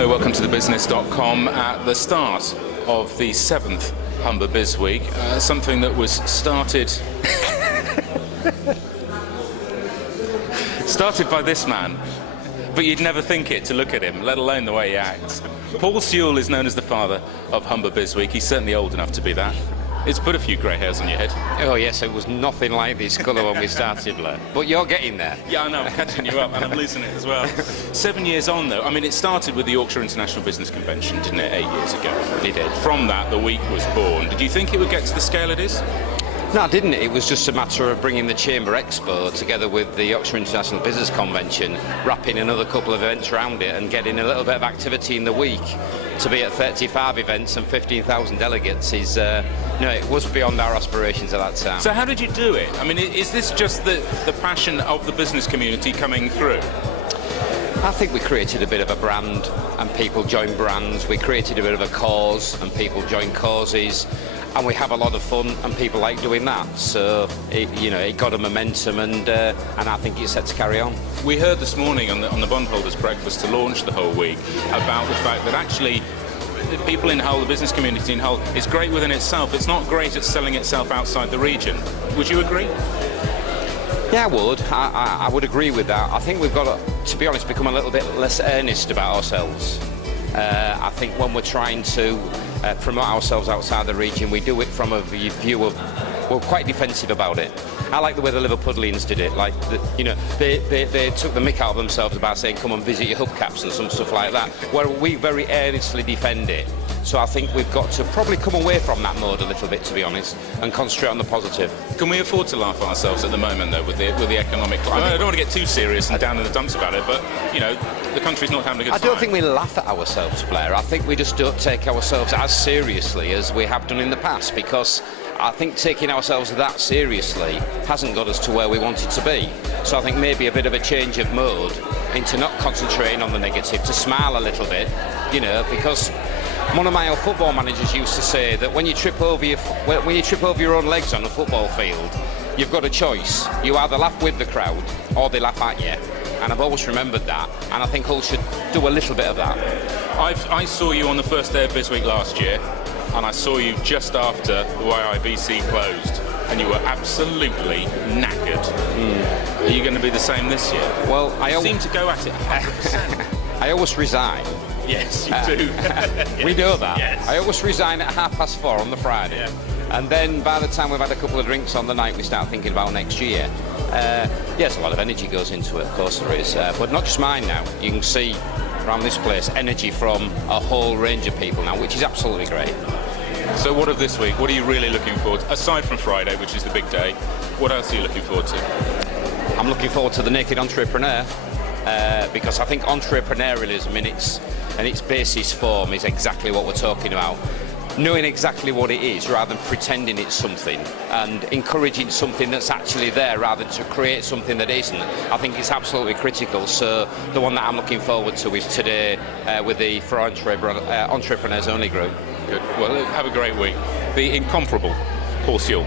Hello, welcome to thebusiness.com at the start of the 7th Humber Biz Week. Something that was started by this man, but you'd never think it to look at him, let alone the way he acts. Paul Sewell is known as the father of Humber Biz Week. He's certainly old enough to be that. It's put a few grey hairs on your head. Oh yes, it was nothing like this colour when we started, Blair. But you're getting there. Yeah, I know, I'm catching you up and I'm losing it as well. 7 years on though, I mean it started with the Yorkshire International Business Convention, didn't it, 8 years ago? It did. From that, the week was born. Did you think it would get to the scale it is? No, I didn't. It was just a matter of bringing the Chamber Expo together with the Yorkshire International Business Convention, wrapping another couple of events around it and getting a little bit of activity in the week. To be at 35 events and 15,000 delegates is, no, it was beyond our aspirations at that time. So how did you do it? I mean, is this just the passion of the business community coming through? I think we created a bit of a brand and people joined brands. We created a bit of a cause and people joined causes. And we have a lot of fun, and people like doing that. So, it got a momentum, and I think it's set to carry on. We heard this morning on the bondholders' breakfast to launch the whole week about the fact that actually people in Hull, the business community in Hull, is great within itself. It's not great at selling itself outside the region. Would you agree? Yeah, I would. I would agree with that. I think we've got to be honest, become a little bit less earnest about ourselves. I think when we're trying to promote ourselves outside the region, we do it from a view of we're quite defensive about it. I like the way the Liverpudlians did it. Like they took the mick out of themselves about saying, "Come and visit your hubcaps" and some stuff like that. Where we very earnestly defend it. So I think we've got to probably come away from that mode a little bit, to be honest, and concentrate on the positive. Can we afford to laugh at ourselves at the moment, though, with the economic climate? I don't want to get too serious and down in the dumps about it, but the country's not having a good time. I don't think we laugh at ourselves, Blair. I think we just don't take ourselves as seriously as we have done in the past, because I think taking ourselves that seriously hasn't got us to where we wanted to be. So I think maybe a bit of a change of mode into not concentrating on the negative, to smile a little bit, because one of my old football managers used to say that when you trip over your own legs on a football field, you've got a choice. You either laugh with the crowd or they laugh at you. And I've always remembered that, and I think Hull should do a little bit of that. I saw you on the first day of Biz Week last year, and I saw you just after the YIBC closed, and you were absolutely knackered. Are you going to be the same this year? Well, I seem to go at it 100%. I always resign. Yes, you do. Yes. We know that. Yes. I always resign at 4:30 on the Friday. Yeah. And then by the time we've had a couple of drinks on the night, we start thinking about next year. Yes, a lot of energy goes into it, of course there is. But not just mine now. You can see around this place energy from a whole range of people now, which is absolutely great. So what of this week? What are you really looking forward to? Aside from Friday, which is the big day, what else are you looking forward to? I'm looking forward to the Naked Entrepreneur, because I think entrepreneurialism in its basis form is exactly what we're talking about. Knowing exactly what it is rather than pretending it's something, and encouraging something that's actually there rather than to create something that isn't. I think it's absolutely critical. So the one that I'm looking forward to is today with the For Entrepreneurs Only group. Good. Well, have a great week. The incomparable Paul Sewell.